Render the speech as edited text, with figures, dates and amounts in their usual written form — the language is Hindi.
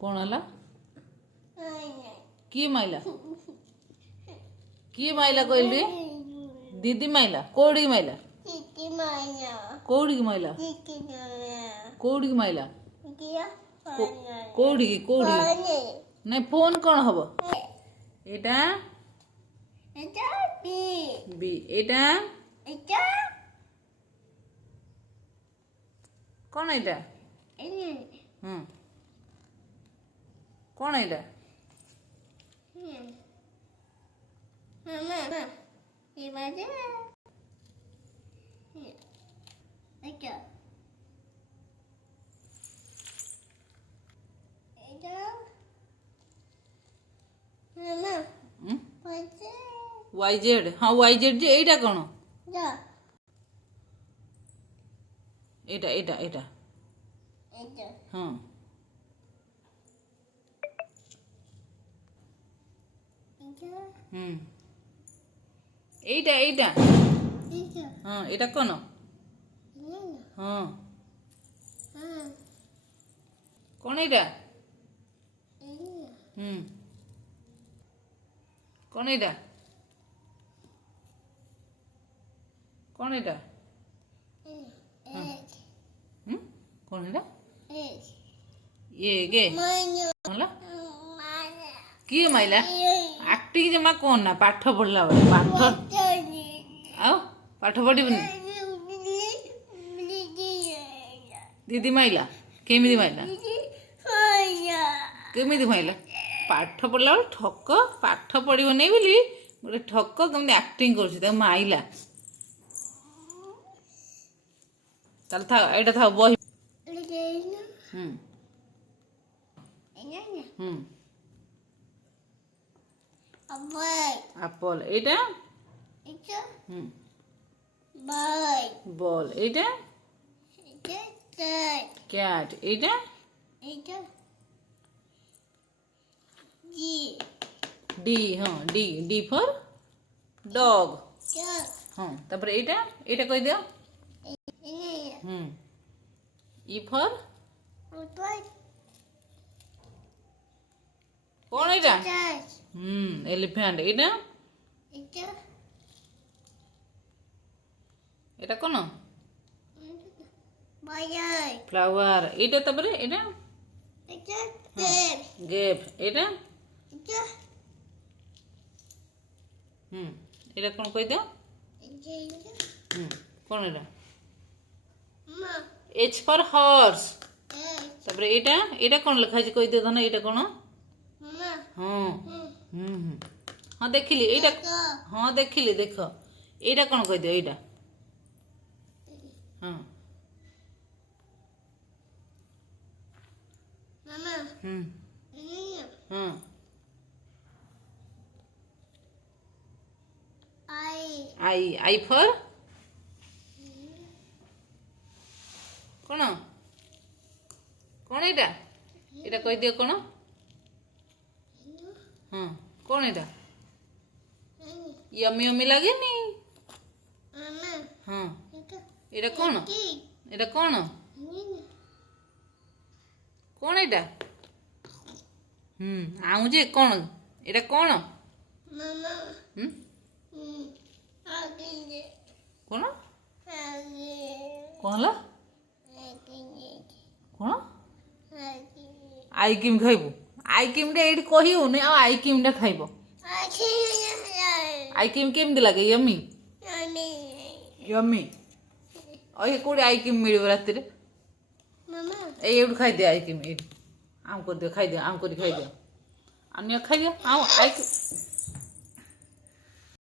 कौन हला किए माइला किए माइला कहली दीदी माइला कोड़ी माइला कोड़ी माइला कोड़ी माइला कोड़ी कोड़ी नहीं फोन कौन हब एटा बी एटा कौन एटा कौन एटा वाईजेड हाँ वाईजेड जे एटा कौन एटा एटा एटा हाँ एटा एटा हाँ एटा कौन हाँ कौन एटा कौन एटा कौन एटा कौन एटा ये के होला किए माइला एक्टिंग जमा कौन ना पाठ पढ़ला पाठ आओ पाठ पढ़िबनी दीदी माइला केमिदी माइला केमिदी माइला पाठ पढ़ला ठक पाठ पढ़िब नहीं बोली गोटे ठक केमती एक्टिंग कर माइला ताल था एटा था बही एप्पल एटा बॉल एटा कैट एटा डी हाँ डी डी फॉर डॉग हाँ तापर एटा एटा कह दियो ई फॉर कौन एटा एलिफेंट एटा एटा कौन फ्लावर एटा तापर एटा गेप एटा एटा कौन कह दियो कौन एटा एच फॉर हॉर्स तापर एटा एटा कौन लिखा है कह दियो धन एटा कौन हाँ हाँ देखिली एटा हाँ देखिली देख एटा कौन कह दियो एटा हाँ हाँ आई आई फॉर कौन कौन एटा एटा कह दियो कौन हाँ कौन एटा यम्मी यम्मी लगे नी हाँ एटा कौन एटा कौन कौन एटा आऊँ जे कौन एटा कौन कौन कौन ला कौन आई क्रीम खाइबू आई क्रीम टे एठी कही होने आ आई क्रीम टे खाइबो आई क्रीम केमती लगे यम्मी यम्मी ओए कोडी आई क्रीम मिलिबो राति रे ए एडू खाइ दे आई क्रीम एडी आम कर दे खाइ दे आम करी खाइ दे अन्य खाइ दे आउ आई